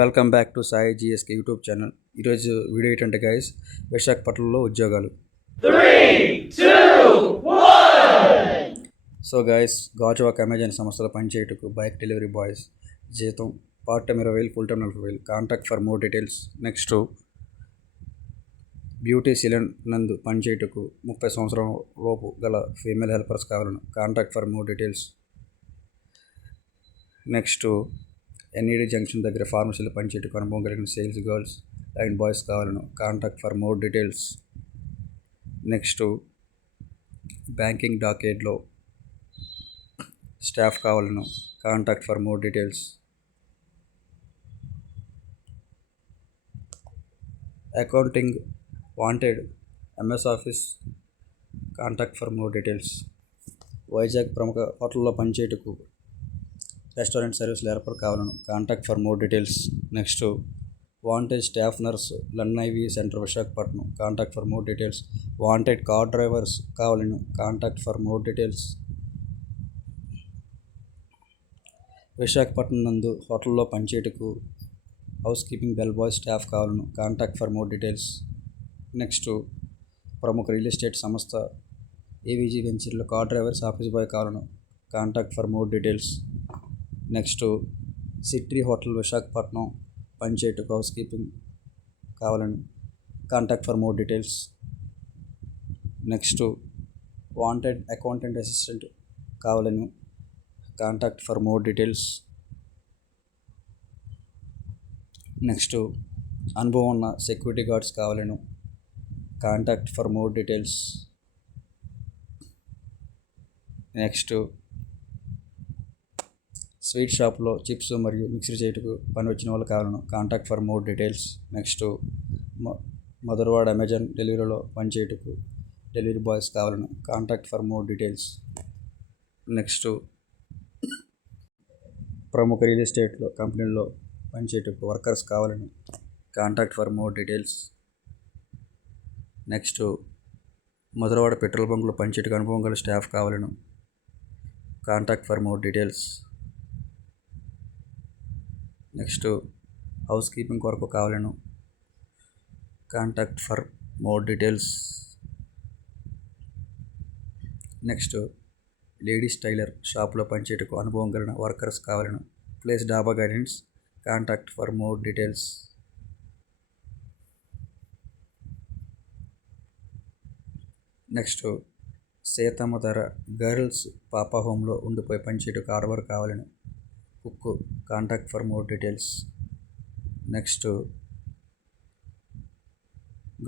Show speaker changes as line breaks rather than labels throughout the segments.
Welcome back to Sai GSK YouTube channel. ఈరోజు video ఏంటంటే guys విశాఖపట్నంలో ఉద్యోగాలు. సో గైస్ గాజువాక్ అమెజాన్ సంస్థలో పనిచేయటకు బైక్ డెలివరీ బాయ్స్ జీతం పార్ట్ టైం ఇరవై వేలు ఫుల్ టైం నలభై వేలు. Contact for more details next beauty salon నందు పనిచేయటకు ముప్పై సంవత్సరం లోపు గల female helpers కావాలను. Contact for more details next NED junction దగ్గర ఫార్మసీలో పనిచేయటకు అనుభవం కలిగిన sales girls and boys కావాలను. Contact for more details next banking డాకేట్లో staff కావాలను. Contact for more details accounting wanted MS office contact for more details Vizag ప్రముఖ హోటల్లో పనిచేయటకు restaurant సర్వీసులు ఏర్పాటు కావాలను. Contact for more details next. Wanted staff nurse లన్ IV center Visakhapatnam. Contact for more details. Wanted car drivers కావాలను. Contact for more details. Visakhapatnam నందు హోటల్లో పనిచేయటకు housekeeping bell boy staff కావాలను. Contact for more details. Next. ప్రముఖ real estate సంస్థ AVG వెంచర్లో car drivers office boy కావాలను. Contact for more details. Next citri hotel Visakhapatnam పంచేటు housekeeping కావాలని contact for more details. Next wanted accountant assistant కావాలను contact for more details. Next అనుభవం ఉన్న security guards కావాలను contact for more details. Next sweet షాప్లో chips మరియు mixer చేయుటకు పని వచ్చిన వాళ్ళు కావాలను contact for more details. Next Madhurawada Amazon డెలివరీలో పనిచేయుటకు delivery boys కావాలను contact for more details. Next ప్రముఖ రియల్ ఎస్టేట్లో కంపెనీల్లో పనిచేయటకు వర్కర్స్ కావాలని contact for more details. Next Madhurawada petrol బంక్లో పనిచేయటకు అనుభవం గల staff కావాలను contact for more details. Next housekeeping కొరకు కావాలను contact for more details. Next ladies tailor షాప్లో పనిచేయటకు అనుభవం కలిగిన వర్కర్స్ కావాలను. ప్లేస్ డాబా guidance contact for more details. Next Seethammadhara girls పాప హోమ్లో ఉండిపోయి పనిచేయటకు ఆడవారు కావాలను. Cook contact for more details. Next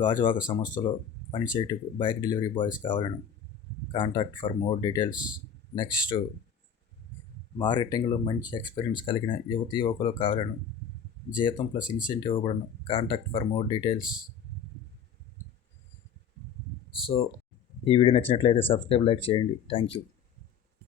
Gajuwaka సంస్థలో పనిచేయటకు bike delivery boys కావాలను contact for more details. Next మార్కెటింగ్లో మంచి ఎక్స్పీరియన్స్ కలిగిన యువతి యువకులు కావాలను జీతం plus incentive ఇవ్వబడను contact for more details. So ఈ వీడియో నచ్చినట్లయితే సబ్స్క్రైబ్ లైక్ చేయండి. Thank you.